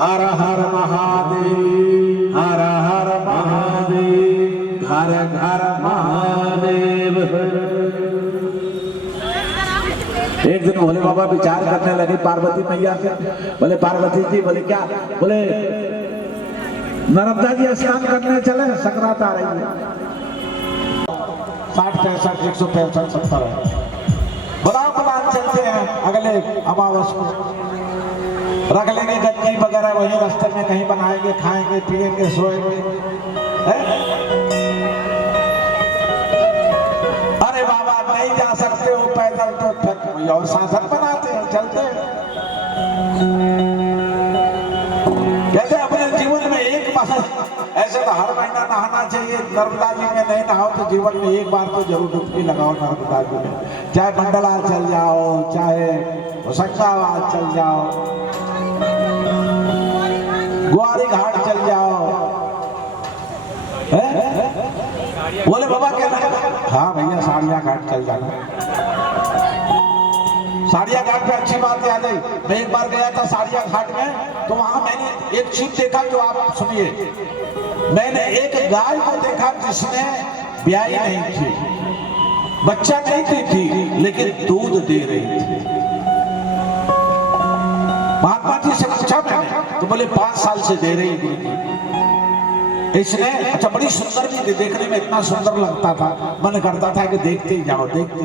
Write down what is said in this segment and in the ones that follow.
हर हर महादेव, हर हर महादेव, घर घर महादेव। एक दिन भोले बाबा विचार करने लगे पार्वती मैया से। बोले पार्वती जी, बोले क्या? बोले नर्मदा जी स्नान करने चले, संक्रांत आ रही है। 60 65 165 70 है। बनाओ बनान चलते हैं अगले अमावस को, रख लेंगे गंजी वगैरह, वही रास्ते में कहीं बनाएंगे, खाएंगे पिएंगे सोएंगे। अरे बाबा नहीं जा सकते हो पैदल, तो फिर कोई और साधन बनाते हैं, चलते हैं। कहते अपने जीवन में एक बार, ऐसे तो हर महीना नहाना चाहिए, नर्मदा जी में नहीं नहाओ तो जीवन में एक बार तो जरूर डुबकी लगाओ नर्मदा जी में। चाहे मंडला चल जाओ, चाहे होशंगाबाद चल जाओ, ग्वारी घाट चल जाओ। बोले बाबा क्या? हाँ भैया साड़िया घाट चल जाना। साड़िया घाट पे अच्छी बात याद है, मैं एक बार गया था साड़िया घाट में, तो वहां मैंने एक चीज देखा जो आप सुनिए। मैंने एक गाय को देखा जिसमें ब्याई नहीं थी, बच्चा नहीं थी, लेकिन दूध दे रही थी। महात्मा जी से पूछा मैंने, तो बोले 5 साल से दे रही थी। इसने अच्छा बड़ी सुंदर भी थी, देखने में इतना सुंदर लगता था, मन करता था कि देखते ही जाओ, देखते।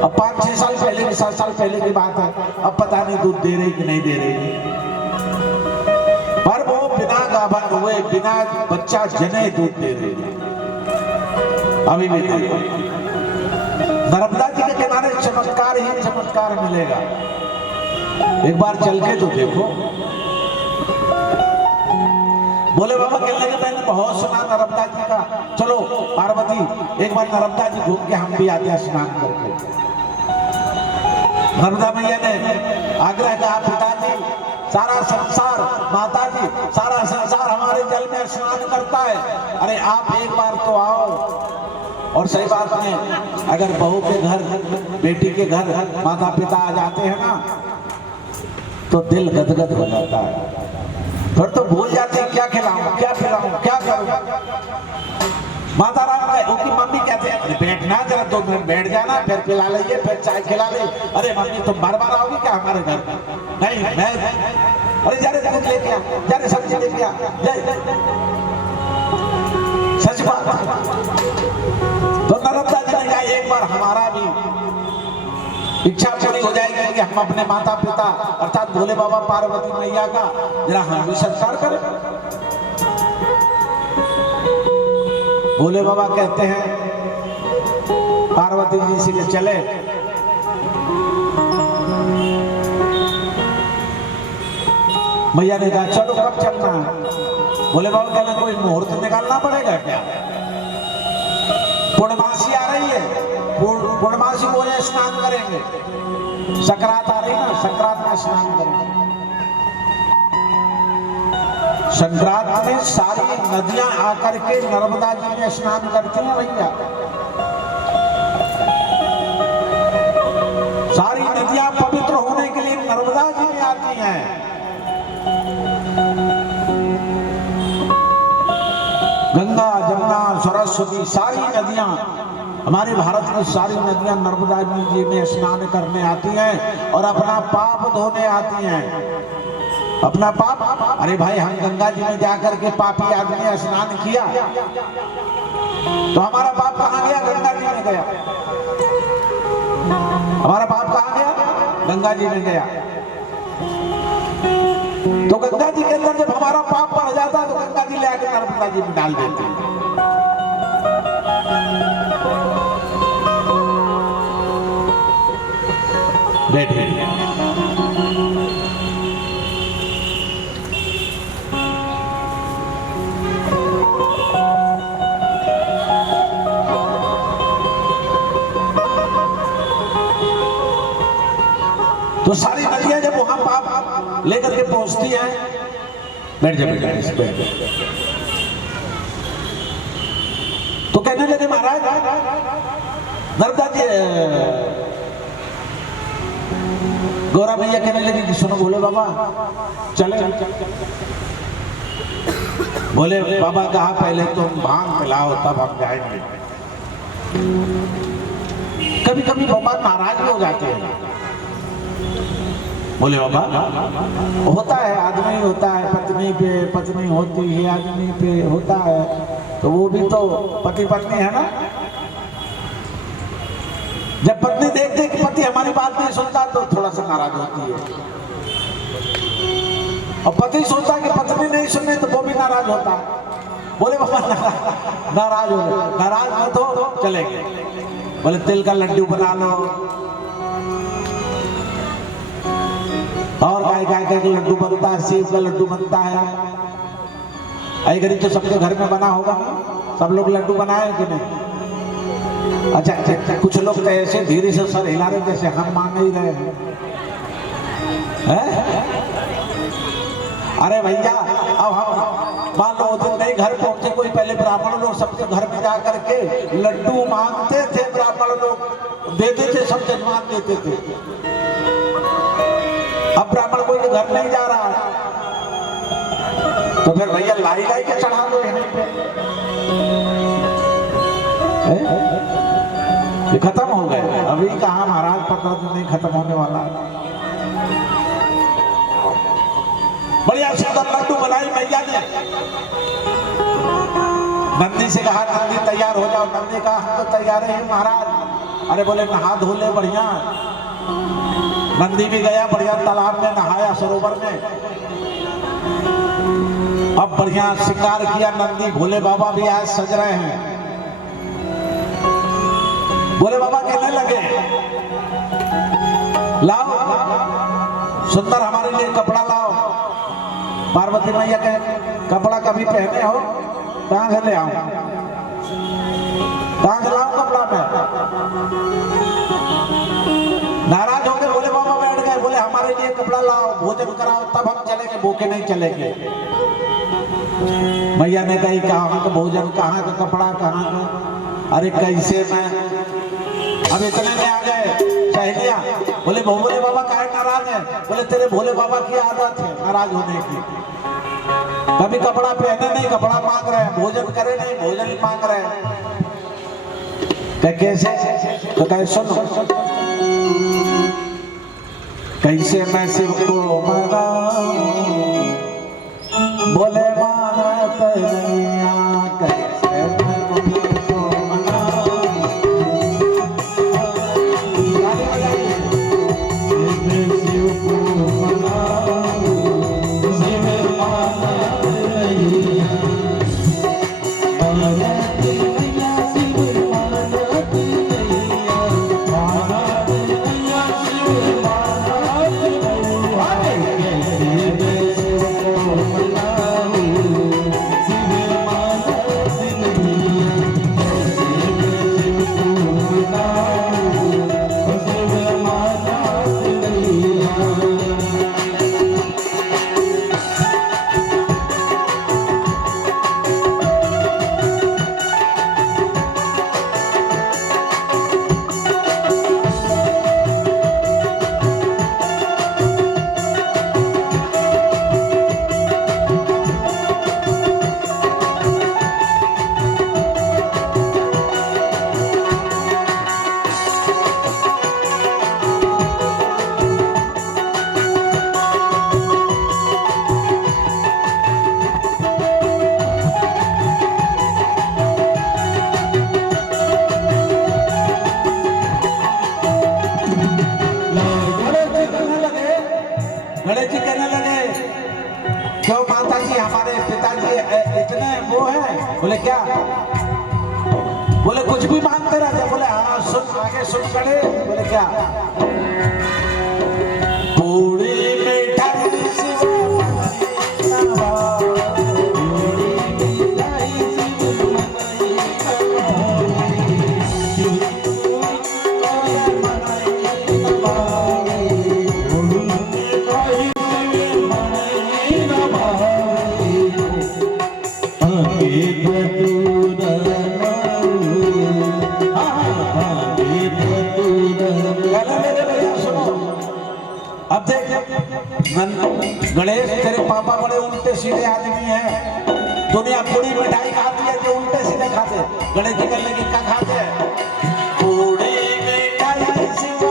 अब 5-6 साल पहले की, 7 साल पहले की बात है, अब पता नहीं दूध दे रही कि नहीं दे रही। पर वो बिना गाभन हुए, बिना बच्चा जने दूध दे रही है। अभी भी देखो नर्मदा जी के किनारे चमत्कार ही चमत्कार मिलेगा। एक बार चल के तो देखो। बोले बाबा कहने के मैंने बहुत सुना नर्मदा जी का, चलो पार्वती एक बार नर्मदा जी घूम के हम भी आते हैं स्नान करके। नर्मदा मैया ने आग्रह कहा, पिताजी सारा संसार, माता जी सारा संसार हमारे जल में स्नान करता है, अरे आप एक बार तो आओ। और सही बात में अगर बहू के घर, बेटी के घर माता पिता आ जाते हैं ना, तो दिल गदगद हो जाता है। फिर तो भूल जाते हैं क्या खिलाऊं, क्या खिलाऊं, क्या करूं। माता राम की मम्मी कहते हैं बैठना जरा 2 मिनट बैठ जाना, फिर पिला लीजिए, फिर चाय खिला ली। अरे मम्मी तुम बार-बार आओगी क्या हमारे घर? नहीं मैं, अरे जा रे दूध लेके आ, जा रे सब्जी लेके आ, सच बात। तो नर्मदा जी ने कहा एक बार हमारा भी इच्छा पूरी हो जाएगी कि हम अपने माता पिता अर्थात भोले बाबा पार्वती मैया का जरा हम भी सत्कार करें। भोले बाबा कहते हैं पार्वती जी से चले। मैया ने कहा चलो कब चलना है? भोले बाबा कहने कोई मुहूर्त निकालना पड़ेगा क्या? पूर्णमासी आ रही है, पूर्णमासी बोले स्नान करेंगे। संक्रांत आ रही ना, संक्रांत में स्नान करेंगे। संक्रांत में सारी नदियां आकर के नर्मदा जी में स्नान करती हैं भैया। सारी नदियां पवित्र होने के लिए नर्मदा जी में आती हैं। गंगा जमुना सरस्वती सारी नदियां, हमारे भारत की सारी नदियां नर्मदा जी में स्नान करने आती हैं और अपना पाप धोने आती हैं। अपना पाप, अरे भाई हम गंगा जी में जाकर के पापी आदमी स्नान किया तो हमारा पाप कहाँ गया? गंगा जी में गया। हमारा पाप कहाँ गया? गंगा जी में गया। तो गंगा जी के अंदर जब हमारा पाप बढ़ जाता तो गंगा जी ले आकर नर्मदा जी में डाल देते हैं। तो सारी नदियां जब वहां पाप लेकर के पहुंचती हैं, बैठ जा तो कहने लगे महाराज नर्मदा जी गौरा भैया कहने लगी कि सुनो भोले बाबा चले। भोले बाबा कहा पहले तुम भांग पिलाओ तब हम जाएंगे। कभी कभी बाबा नाराज भी हो जाते हैं। बोले बाबा होता है, आदमी होता है, पत्नी पे पत्नी होती है, आदमी पे होता है, तो वो भी तो पति पत्नी है ना। जब पत्नी देखते कि पति हमारी बात नहीं सुनता तो थोड़ा सा नाराज होती है, और पति सोचता कि पत्नी नहीं सुने तो वो भी नाराज होता। बोले बाबा नाराज हो गए, नाराज मत हो, चलेंगे। बोले तिल का लड्डू बना लो, और गाय गाय का लड्डू बनता है, सेब का लड्डू बनता है। आई गरीब तो सबके घर में बना होगा, सब लोग लड्डू बनाए कि नहीं? अच्छा, कुछ लोग तो ऐसे धीरे से सर हिला रहे जैसे हम मान नहीं रहे हैं। अरे भैया अब हम मान लो दिन नहीं घर पहुंचे कोई, पहले ब्राह्मण लोग सबके घर में जा करके लड्डू मांगते थे, ब्राह्मण लोग देते थे, सब जजमान देते थे। अब ब्राह्मण कोई घर नहीं जा रहा तो फिर भैया लाई लाई के चढ़ा दो यहीं पे। ये खत्म हो गए, अभी कहा महाराज पकड़ नहीं खत्म होने वाला। बढ़िया सुंदर लड्डू बनाई मैया ने। नंदी से कहा नंदी तैयार हो जाओ। नंदी कहा हम तो तैयार हैं महाराज। अरे बोले नहा धो ले बढ़िया। नंदी भी गया बढ़िया तालाब में नहाया, सरोवर में। अब बढ़िया श्रृंगार किया नंदी। भोले बाबा भी आज सज रहे हैं। भोले बाबा कहने लगे लाओ सुंदर हमारे लिए कपड़ा लाओ। पार्वती मैया के कपड़ा कभी पहने हो? कहां से ले आऊं, कहां से लाऊं कपड़ा में? नाराज हो गए। भोले बाबा बैठ गए। बोले हमारे लिए कपड़ा लाओ, भोजन कराओ, तब हम चलेंगे, भूखे नहीं चलेंगे। मैया ने कही कहाँ का भोजन, कहाँ का कपड़ा, कहाँ का? अरे कैसे मैं अब इतने में आ गए सहेलियां। बोले भोले बाबा काहे नाराज है? बोले तेरे भोले बाबा की आदत है नाराज होने की। कभी कपड़ा पहने नहीं, कपड़ा मांग रहे हैं, भोजन करे नहीं, भोजन ही मांग रहे हैं। कैसे? तो कहे सुनो कैसे मैं शिव को मनाऊं, बोले मानत नैया, कैसे मैं उनको मनाऊं। शिव को मनाऊं, शिव मानत नैया, मानत नैया, शिव मानत नैया, मानत नैया, शिव मानत नैया। शिव को मनाऊं, शिव मानत नैया, शिव को मनाऊं, शिव मानत नैया। गणेश जी कहने लगे क्यों माता जी हमारे पिताजी इतने वो है? बोले क्या? बोले कुछ भी मांगते रहते। बोले हाँ सुन, आगे सुन गणेश। बोले क्या? पूरी मिठाई गणेश तेरे पापा बड़े उल्टे सीधे आदमी हैं, दुनिया पूरी मिठाई खाती है जो उल्टे सीधे खाते। गणेश जी कहने लगे क्या खाते हैं? पूरी मिठाई सिवा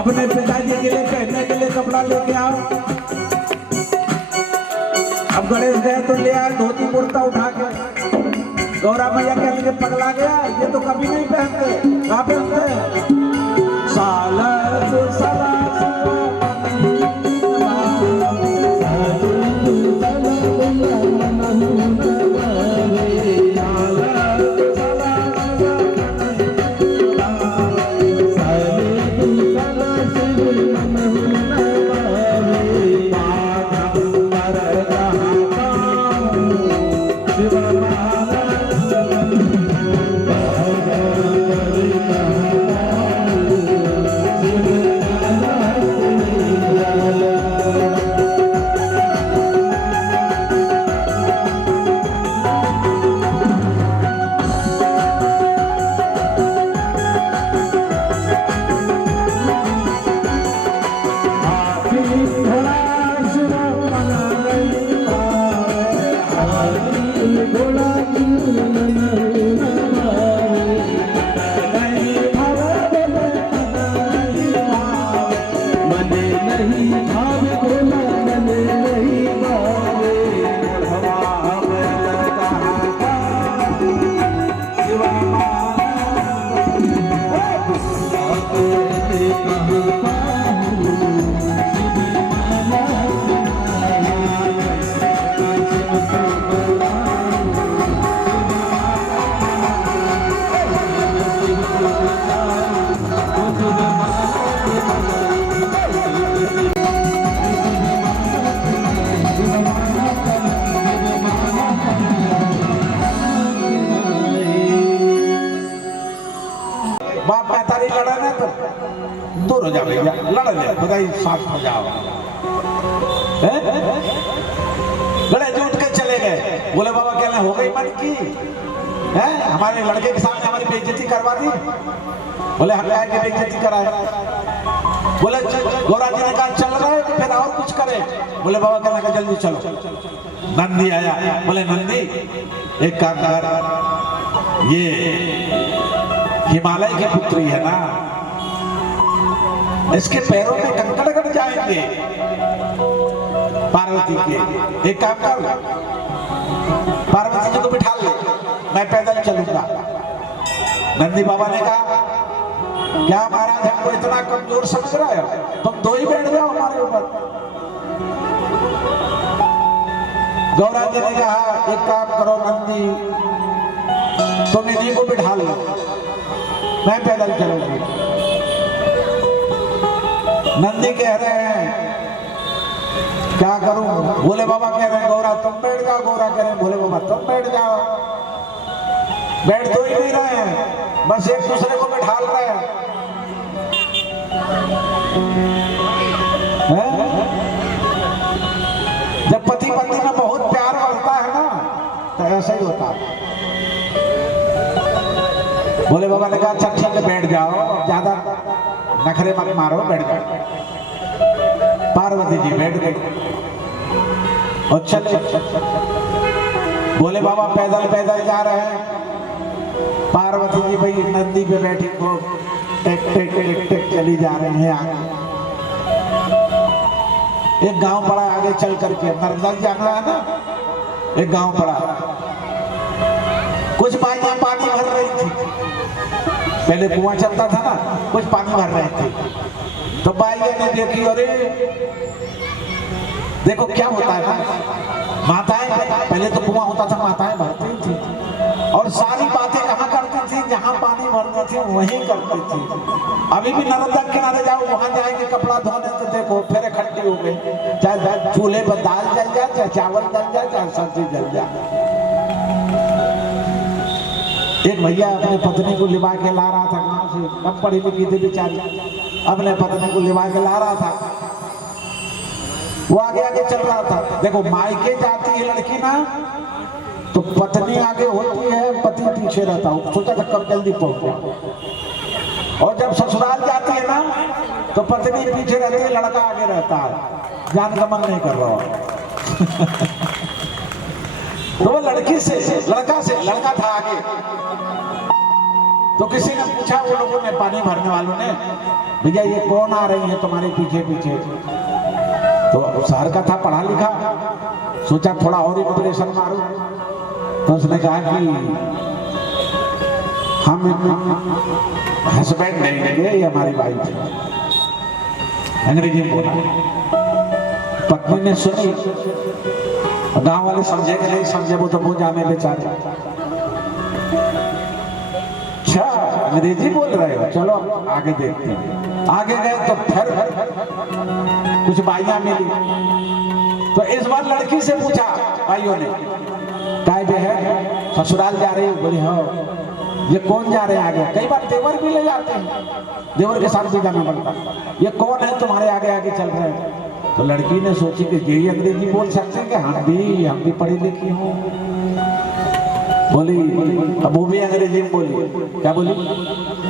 अपने पिताजी के लिए पहनने के लिए कपड़ा लेके आओ। अब गणेश गए तो ले आए धोती कुर्ता उठा के। गौरा मैया कहने के पगला गया, ये तो कभी नहीं पहनते। कहाँ पहनते? साला तो साला दूर हो जा भैया, लड़ ले खुदाई साथ हो जाओ। गणेश जी उठ के चले गए। बोले बाबा कहना हो गई मन की है, हमारे लड़के के सामने हमारी बेइज्जती करवा दी। बोले हम क्या बेइज्जती कराए? बोले गौरा जी ने कहा चल रहे फिर और कुछ करे। बोले बाबा कहने का जल्दी चलो। नंदी आया। बोले नंदी एक काम कर, ये हिमालय की पुत्री है ना, इसके पैरों में कंकड़ कट जाएंगे पार्वती के। एक काम कर, पार्वती जी को बिठा ले, मैं पैदल चलूंगा। नंदी बाबा ने कहा क्या महाराज हमको इतना कमजोर समझ रहा है, तुम दो ही बैठ जाओ हमारे ऊपर। गौरा जी ने कहा एक काम करो नंदी, तुम इन्हीं को बिठा लो, मैं पैदल चलूंगी। नंदी कह रहे हैं क्या करूं? भोले बाबा कह रहे हैं गौरा तुम बैठ जाओ। गौरा कह रहे हैं भोले बाबा तुम बैठ जाओ। बैठ तो ही नहीं रहे हैं, बस एक दूसरे को बैठाल रहे हैं। जब पति पत्नी में बहुत प्यार बढ़ता है ना तो ऐसा ही होता है। भोले बाबा ने कहा अच्छा ठीक है बैठ जाओ, ज्यादा नखरे मत मारो, बैठ जाओ। पार्वती जी बैठ गई और चले। भोले बाबा पैदल पैदल जा रहे हैं, पार्वती जी भाई नंदी पे बैठी को टेक टेक टेक टेक चली जा रही हैं आगे। एक गांव पड़ा आगे चल करके, नर्मदा जी आंकड़ा है ना, एक गांव पड़ा, कुछ बाइयां पानी भर रही थी, पहले कुआं चलता था ना, कुछ पानी भर रहे थे। तो बाइया ने देखी, अरे देखो क्या होता है ना, माताएं, पहले तो कुआं होता था, माताएं भरती थी और सारी बातें कहाँ करती थी, जहाँ पानी भरते थे वहीं करती थी। अभी भी नर्मदा किनारे जाओ, वहां जाएंगे कपड़ा धोने तो देखो फिर इकट्ठे हो गए, चाहे चूल्हे पर दाल जल जाए, चाहे चावल जल जाए, चाहे सब्जी जल जाए। एक भैया अपने पत्नी को लिवा के ला रहा था गांव से, कब पढ़ी लिखी थी बेचारी, अपने पत्नी को लिवा के ला रहा था, वो आगे आगे चल रहा था। देखो मायके जाती है लड़की ना, तो पत्नी आगे होती है, पति पीछे रहता है, सोचा था कब जल्दी पहुंचे। और जब ससुराल जाती है ना, तो पत्नी पीछे रहती है, लड़का आगे रहता है, जान का मन नहीं कर रहा। तो वो लड़की से, लड़का था आगे, तो किसी ने पूछा, वो लोगों ने, पानी भरने वालों ने, भैया ये कौन आ रही है तुम्हारे पीछे पीछे? तो शहर का था, पढ़ा लिखा, सोचा थोड़ा और इंप्रेशन मारूं, तो उसने कहा कि हम हस्बैंड नहीं लेंगे, ये हमारी वाइफ है, अंग्रेजी में बोला। पत्नी ने सुनी, गांव वाले समझे कि नहीं समझे, वो तो मुंह जाने बेचारे। अच्छा अंग्रेजी बोल रहे हो, चलो आगे देखते हैं। आगे गए तो फिर कुछ बाइयां मिली, तो इस बार लड़की से पूछा भाइयों ने, काय बे है, ससुराल जा रही हो? बोली हाँ। ये कौन जा रहे हैं आगे? कई बार देवर भी ले जाते हैं, देवर के साथ भी जाना पड़ता। ये कौन है तुम्हारे आगे आगे चल रहे हैं? तो लड़की ने सोची कि यही अंग्रेजी बोल सकते हैं कि हम भी पढ़ी लिखी हूँ। बोली, अब वो भी अंग्रेजी में बोली, क्या बोली?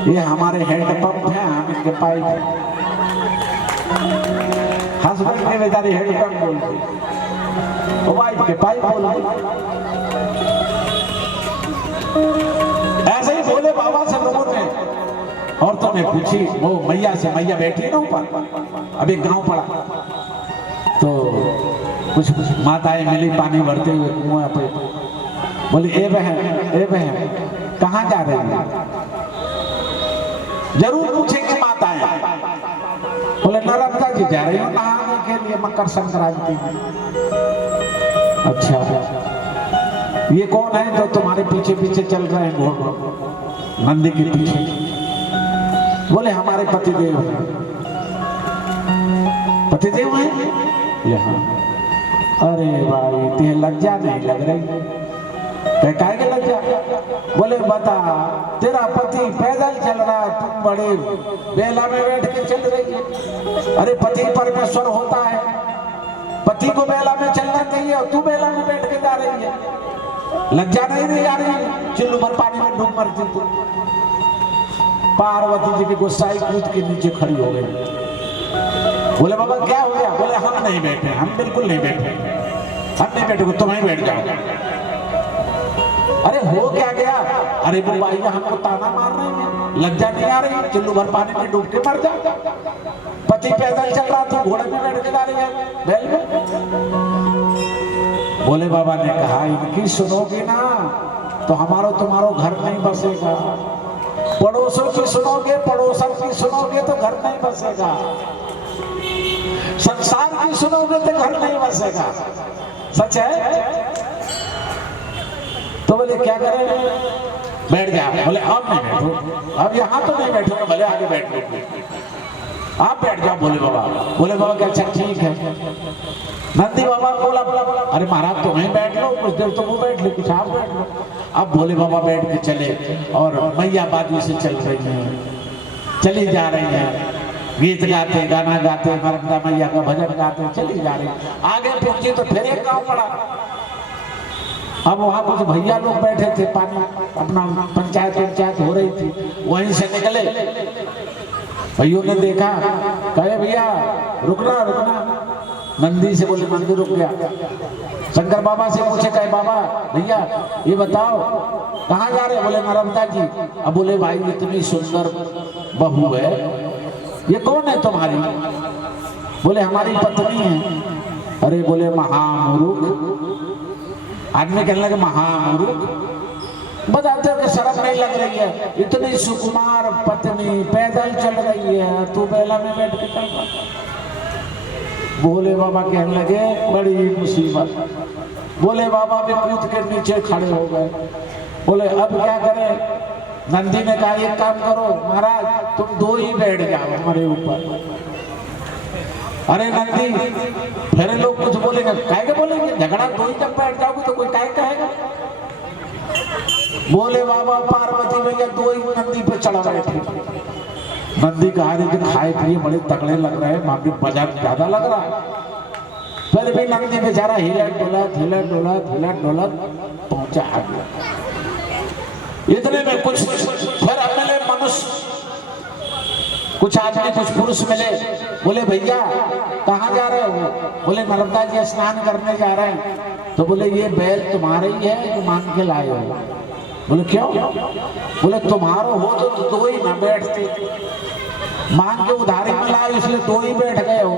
ये हमारे हेड पंप हैं, हम इनके पाइप हैं। हस्बैंड ने बेचारी हेड पंप बोल दी, वो वाइफ के पाइप बोल दी। ऐसे ही बोले बाबा से लोगों ने, औरतों ने पूछी वो मैया से, मैया बैठी ना ऊपर, अब एक गांव पड़ा, तो कुछ माताएं मिली पानी भरते हुए कुआं पे। बोली ए बहन कहाँ जा रही है? जरूर पूछेंगे माताएं। बोले नर्मदा जी जा रही हूँ नहाने के लिए, मकर संक्रांति में। अच्छा ये कौन है जो तुम्हारे पीछे पीछे चल रहे हैं घोड़ नंदी के पीछे? बोले हमारे पतिदेव हैं। पतिदेव हैं यहाँ? अरे भाई तुझे लज्जा नहीं लग रही? काहे के लज्जा? बोले बता, तेरा पति पैदल चल रहा, तुम बड़े बेला में बैठ के चल रही है। अरे पति परमेश्वर होता है, पति को बेला में चलना चाहिए और तू बेला में बैठ के जा रही है। लज्जा नहीं आ रही? चिल्लू भर पानी में डूब मरती तू। पार्वती जी की गोसाई कूद के नीचे खड़ी हो गई। बोले बाबा क्या हो गया? बोले हम नहीं बैठे, हम बिल्कुल नहीं बैठे, हम नहीं बैठे, तुम ही बैठ जाओ। अरे हो क्या गया? अरे वो भाई हमको ताना मार रहे हैं, लज्जा नहीं आ रही? चिल्लू भर पानी में डूब के मर जा। पति पैदल चल रहा था, घोड़े में बैठ के जा रही है, बैल में। बोले बाबा ने कहा इनकी सुनोगी ना तो हमारो तुम्हारो घर नहीं बसेगा। पड़ोसों की सुनोगे, पड़ोसन की सुनोगे तो घर नहीं बसेगा। संसार की सुनोगे तो घर नहीं बसेगा। सच है? तो बोले क्या करें? बैठ जा। बोले अब नहीं बैठो, अब यहाँ तो नहीं बैठो, भले आगे बैठ लो, आप बैठ जाओ। बोले बाबा क्या? अच्छा ठीक है। नंदी बाबा बोला अरे महाराज तुम्हें बैठ लो, कुछ देर तुम बैठ लो, कुछ आप बैठ लो। अब भोले बाबा बैठ के चले और मैया बाजू से चल रही है, चली जा रही है, गीत गाते, गाना गाते, नर्मदा मैया का भजन गाते चली जा रही। आगे पहुंची तो फिर एक गांव पड़ा। अब वहां कुछ भैया लोग बैठे थे, पानी अपना पंचायत हो रही थी, वहीं से निकले। भैयों ने देखा, कहे भैया रुकना। नंदी से बोले नंदी रुक गया। शंकर बाबा से पूछे, कहे बाबा भैया ये बताओ कहाँ जा रहे? बोले नर्मदा जी। अब बोले भाई इतनी सुंदर बहू है, ये कौन है तुम्हारी? बोले हमारी पत्नी है। अरे बोले महामूर्ख। आदमी कहने लगे महामूर्ख, बताते कि शर्म नहीं लग रही है? इतनी सुकुमार पत्नी पैदल चल रही है, तू बेला में बैठ के चल रहा। भोले बाबा कहने लगे बड़ी मुसीबत। भोले बाबा भी कूद के नीचे खड़े हो गए। बोले अब क्या करें? नंदी ने कहा एक काम करो महाराज, तुम दो ही बैठ जाओ हमारे ऊपर। अरे नंदी, फिर लोग कुछ बोलेंगे, काहे के बोलेंगे? झगड़ा दो ही जब बैठ जाओगे तो कोई काहे कहेगा? बोले बाबा पार्वती भैया दो ही नंदी पे चढ़ा बैठे। नंदी कहा रे खाए पिए बड़े तगड़े लग रहे हैं, वहां भी वजन ज्यादा लग रहा है। फिर भी नंदी बेचारा हिलत डोलत पहुंचा आगे। इतने में कुछ फिर मिले मनुष्य, कुछ आदमी कुछ पुरुष मिले। बोले भैया कहाँ जा रहे हो? बोले नर्मदा जी स्नान करने जा रहे हैं। तो बोले ये बैल तुम्हारे ही है जो मांग के लाए हो? बोले क्यों? बोले तुम्हारो हो तो दो ही ना बैठते, मांग के उधारी में लाए इसलिए दो ही बैठ गए हो।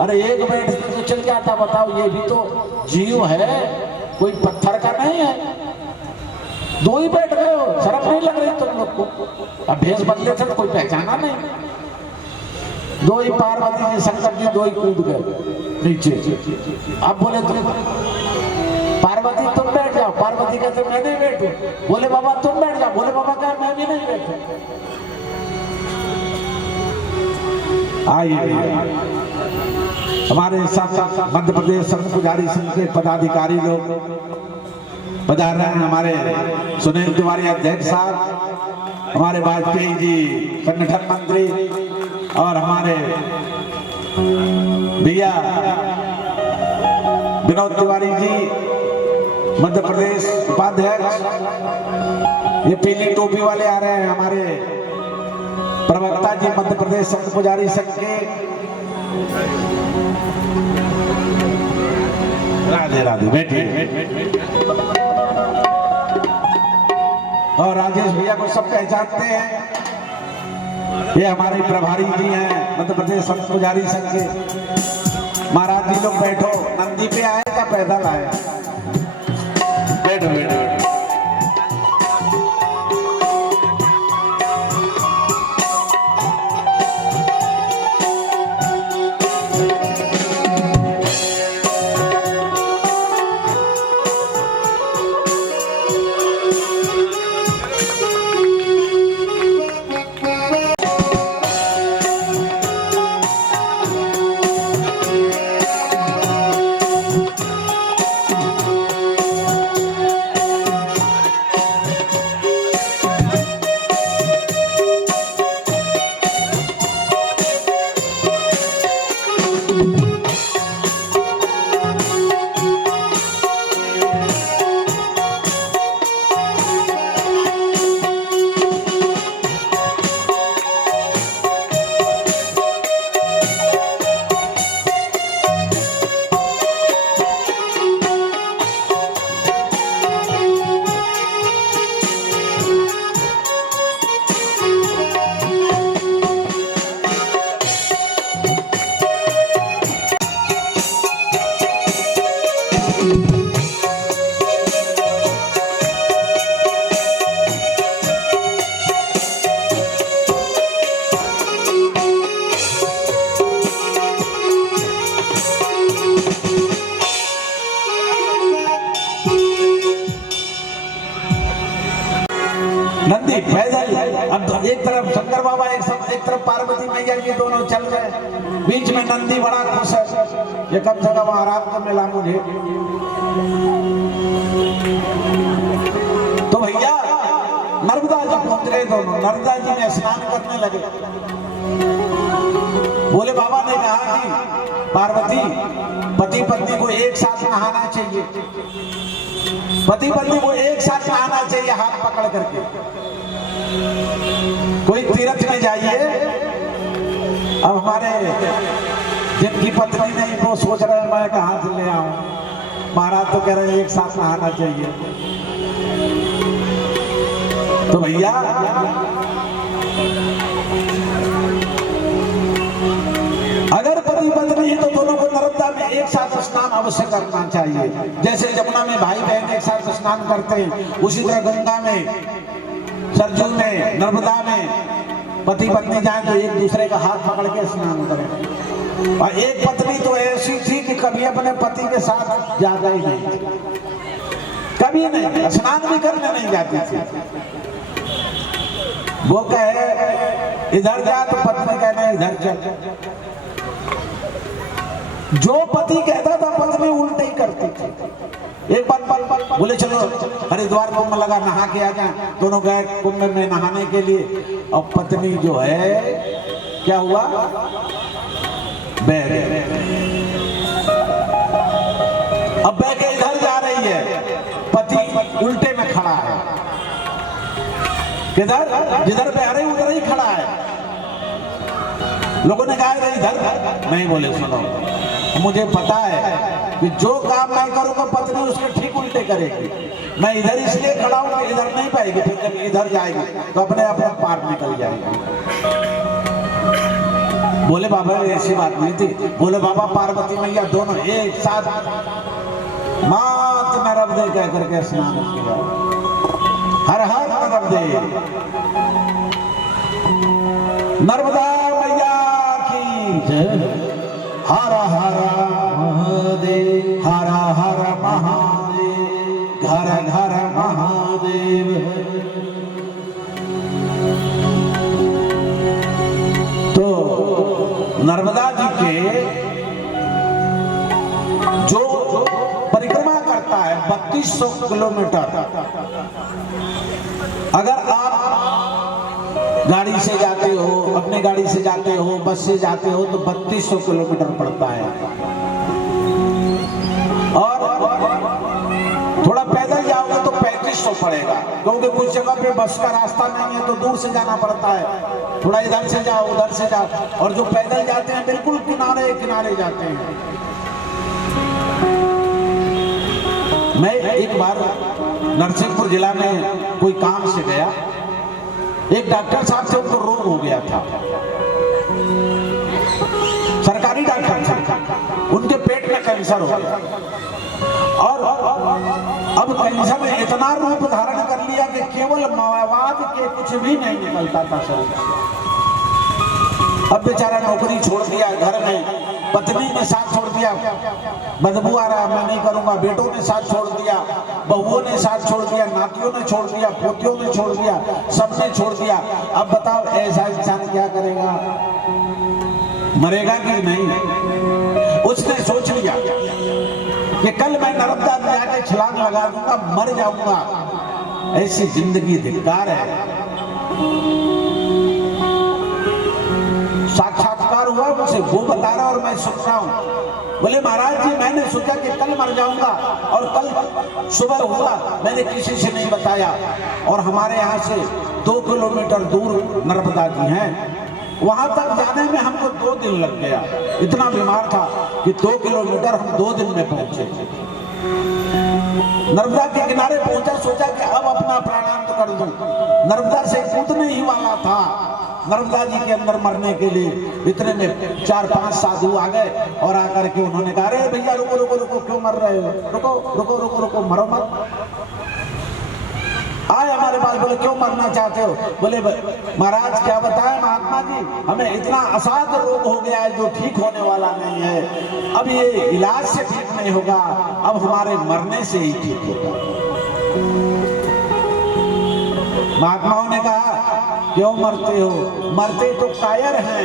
अरे एक बैठते तो चल जाता। बताओ, ये भी तो जीव है, कोई पत्थर का नहीं है। दो ही बैठ गए हो, शर्म नहीं लग रही तुम लोग को? अब भेष बदले थे तो कोई पहचाना नहीं। दो ही पार्वती जी शंकर जी दो ही कूद गए नीचे। अब बोले तुम पार्वती तुम बैठ जाओ। पार्वती कहते मैं नहीं बैठू। बोले बाबा तुम बैठ जाओ। बोले बाबा कहा मैं भी नहीं बैठू। आइए हमारे साथ मध्य प्रदेश संत पुजारी संघ के पदाधिकारी लोग पधार रहे हैं। हमारे सुनील तिवारी अध्यक्ष साहब, हमारे वाजपेयी जी संगठन मंत्री, और हमारे भैया विनोद तिवारी जी मध्य प्रदेश उपाध्यक्ष। ये पीली टोपी वाले आ रहे हैं, हमारे प्रवक्ता जी मध्य प्रदेश संत पुजारी संघ के। राधे राधे, बैठिए। और राजेश भैया को सब पहचानते हैं, ये हमारे प्रभारी जी हैं मध्य प्रदेश संत पुजारी संघ के। महाराज जी लोग बैठो। नंदी पे आए क्या पैदल आए? बैठो बैठो। नंदी पैदल, अब एक तरफ शंकर बाबा एक तरफ पार्वती मैया, ये दोनों चल गए। बीच में नंदी बड़ा खुश है, ये कब से वहां आराम को मिला मुझे। तो भैया नर्मदा जी पहुंच गए दोनों। नर्मदा जी में स्नान करने लगे। बोले बाबा ने कहा कि पार्वती पति पत्नी को एक साथ नहाना चाहिए, पति पत्नी को एक साथ नहाना चाहिए हाथ पकड़ करके। कोई तीर्थ में जाइए, अब हमारे जिनकी पत्नी नहीं वो सोच रहे हैं मैं कहां से ले आऊं, महाराज तो कह रहे हैं एक साथ नहाना चाहिए। तो भैया एक साथ स्नान अवश्य करना चाहिए। जैसे जमुना में भाई बहन एक साथ स्नान करते हैं, उसी तरह गंगा में, सरजू में, नर्मदा में पति पत्नी जाए तो एक दूसरे का हाथ पकड़ के स्नान करें। और एक पत्नी तो ऐसी थी कि कभी अपने पति के साथ जाता ही नहीं, कभी नहीं, स्नान भी करने नहीं जाती थी। वो कहे इधर जा तो पत्नी कहने इधर चल। जो पति कहता था पत्नी उल्टे ही करती थी। एक बार बोले चलो हरिद्वार कुंभ लगा, नहा के आ जाए। दोनों गए कुंभ में नहाने के लिए। अब पत्नी जो है क्या हुआ, बह गए। अब बह के इधर जा रही है, पति उल्टे में खड़ा है। किधर, जिधर बह रही उधर ही खड़ा है। लोगों ने कहा इधर नहीं, बोले सुनो मुझे पता है कि जो काम मैं करूंगा पत्नी उसके ठीक उल्टे करेगी। मैं इधर इसलिए खड़ा हूं कि इधर नहीं पाएगी, फिर जब इधर जाएगी तो अपने अपने पार निकल जाएगी। बोले बाबा ऐसी बात नहीं थी। बोले बाबा पार्वती मैया दोनों एक साथ मात नर्मदे कह करके स्नान किया। हर हर नर्मदे, नर्मदा मैया की जय। हर हर महादेव, हर हर महादेव, घर घर महादेव। तो नर्मदा जी के जो परिक्रमा करता है 3200 किलोमीटर, अगर आप गाड़ी से जाते हो, अपने गाड़ी से जाते हो, बस से जाते हो तो 3200 किलोमीटर पड़ता है। और थोड़ा पैदल जाओगे तो 3500 पड़ेगा, क्योंकि कुछ जगह पे बस का रास्ता नहीं है तो दूर से जाना पड़ता है। थोड़ा इधर से जाओ उधर से जाओ। और जो पैदल जाते हैं बिल्कुल किनारे किनारे जाते हैं। मैं एक बार नरसिंहपुर जिला में कोई काम से गया। एक डॉक्टर साहब से उनको रोग हो गया था, सरकारी डॉक्टर थे। उनके पेट में कैंसर हो गया और अब कैंसर ने इतना रूप धारण कर लिया कि केवल मवाद के कुछ भी नहीं निकलता था शरीर से। अब बेचारा नौकरी छोड़ दिया, घर में पत्नी ने साथ छोड़ दिया, बदबू आ रहा है मैं नहीं करूंगा। बेटों ने साथ छोड़ दिया, बहुओं ने साथ छोड़ दिया, नातियों ने छोड़ दिया, पोतियों ने छोड़ दिया, सबने छोड़ दिया। अब बताओ ऐसा इंसान क्या करेगा, मरेगा कि नहीं? उसने सोच लिया कि कल मैं नर्मदा में जाके छलांग लगा दूंगा, मर जाऊंगा। ऐसी जिंदगी धिक्कार है। साक्षात्कार हुआ मुझसे, वो बता रहा और मैं सुन रहा हूं। बोले महाराज जी मैंने सोचा कि कल मर जाऊंगा और कल सुबह हुआ, मैंने किसी से नहीं बताया। और हमारे यहाँ से 2 किलोमीटर दूर नर्मदा जी हैं, वहां तक जाने में हमको 2 दिन लग गया। इतना बीमार था कि 2 किलोमीटर हम 2 दिन में पहुंचे। नर्मदा के किनारे पहुंचा, सोचा कि अब अपना प्राणांत कर दूं। नर्मदा से कूदने ही वाला था नर्मदा जी के अंदर मरने के लिए। इतने में 4-5 साधु आ गए और आकर के उन्होंने कहा अरे भैया रुको रुको रुको, क्यों मर रहे हो, रुको रुको रुको रुको, मरो मत। आए हमारे पास, बोले क्यों मरना चाहते हो? बोले महाराज क्या बताएं महात्मा जी, हमें इतना असाध्य रोग हो गया है जो ठीक होने वाला नहीं है। अब ये इलाज से ठीक नहीं होगा, अब हमारे मरने से ही ठीक होगा। महात्माओं ने कहा क्यों मरते हो? मरते तो कायर हैं।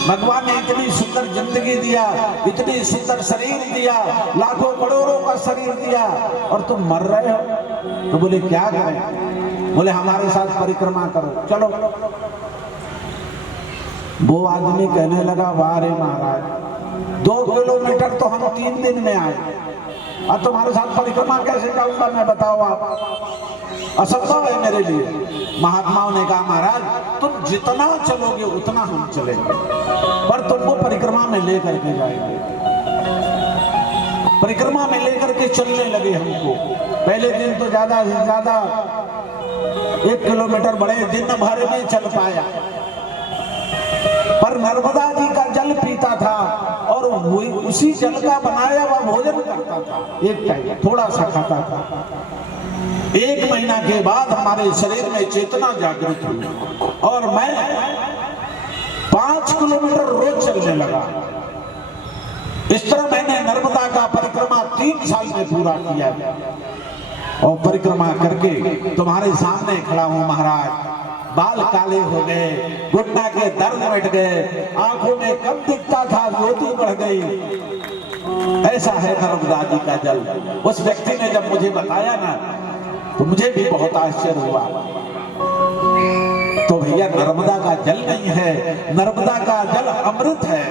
भगवान ने इतनी सुंदर जिंदगी दिया, इतनी सुंदर शरीर दिया, लाखों करोड़ों का शरीर दिया और तुम मर रहे हो। तो बोले क्या करें? बोले हमारे साथ परिक्रमा करो, चलो। वो आदमी कहने लगा वाह रे महाराज, 2 किलोमीटर तो हम 3 दिन में आए, अब तुम्हारे साथ परिक्रमा कैसे जाऊंगा मैं, बताओ आप, असंभव है मेरे लिए। महात्माओं ने कहा महाराज तुम जितना चलोगे उतना हम चलेंगे, पर तुमको परिक्रमा में लेकर के जाएंगे। परिक्रमा में लेकर के चलने लगे हमको। पहले दिन तो ज्यादा से ज्यादा 1 किलोमीटर बड़े, दिन भर में चल पाया। पर नर्मदा जी का जल पीता था और उसी जल का बनाया हुआ भोजन करता था, एक टाइम थोड़ा सा खाता था। 1 महीना के बाद हमारे शरीर में चेतना जागृत हुई और मैं 5 किलोमीटर रोज चलने लगा। इस तरह मैंने नर्मदा का परिक्रमा 3 साल में पूरा किया और परिक्रमा करके तुम्हारे सामने खड़ा हूं महाराज। बाल काले हो गए, घुटना के दर्द मिट गए, आंखों में कम दिखता था, ज्योति बढ़ गई। ऐसा है नर्मदा जी का जल। उस व्यक्ति ने जब मुझे बताया ना तो मुझे भी बहुत आश्चर्य हुआ। तो भैया नर्मदा का जल नहीं है, नर्मदा का जल अमृत है।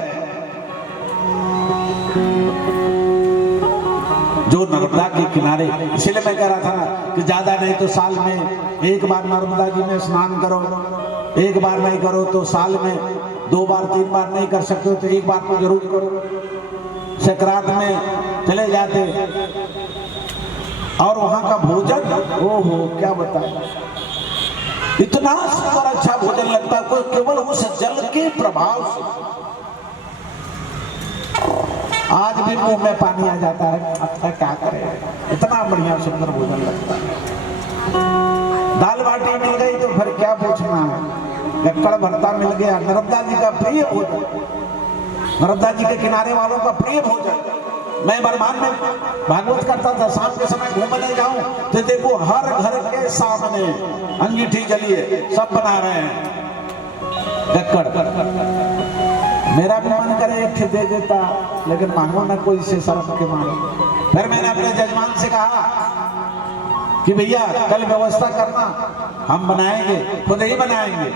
जो नर्मदा के किनारे, इसलिए मैं कह रहा था ना कि ज्यादा नहीं तो साल में 1 बार नर्मदा जी में स्नान करो, 1 बार नहीं करो तो साल में 2 बार 3 बार नहीं कर सकते तो 1 बार तो जरूर करो। संक्रांत में चले जाते और वहां का भोजन, ओहो क्या बताएं, इतना सुंदर अच्छा भोजन लगता है, कोई केवल उस जल के प्रभाव से। आज भी मुंह में पानी आ जाता है, अच्छा क्या करें, इतना बढ़िया सुंदर भोजन लगता है। दाल बाटी मिल गई तो फिर क्या पूछना है, गक्कड़ भरता मिल गया। नर्मदा जी का प्रिय भोजन, नर्मदा जी के किनारे वालों का प्रिय भोजन। मैं बरमान में भागवत करता था, शाम के समय घूमने जाऊं तो देखो हर घर के सामने अंगीठी जलिए, सब बना रहे हैं गक्कड़। मेरा भी मन करे एक दे देता, लेकिन मांगो ना कोई से शर्म के मांगो। फिर मैंने अपने जजमान से कहा कि भैया कल व्यवस्था करना, हम बनाएंगे, खुद ही बनाएंगे।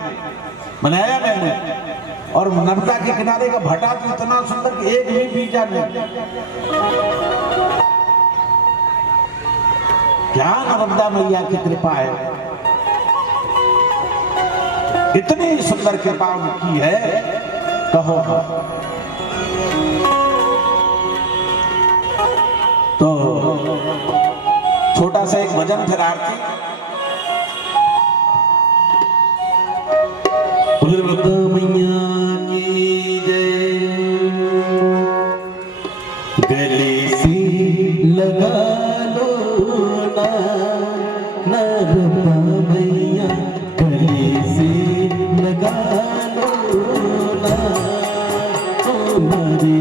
बनाया मैंने और नर्मदा के किनारे का भटा तो इतना सुंदर कि एक भी बीजा नहीं। क्या नर्मदा मैया की कृपा है, इतनी सुंदर कृपा उनकी है कहो। तो छोटा सा एक भजन फिर आरती। नर्मदा मैया की जय, गले से लगा लो ना नर्मदा मैया, गले से लगा लो ना हमारे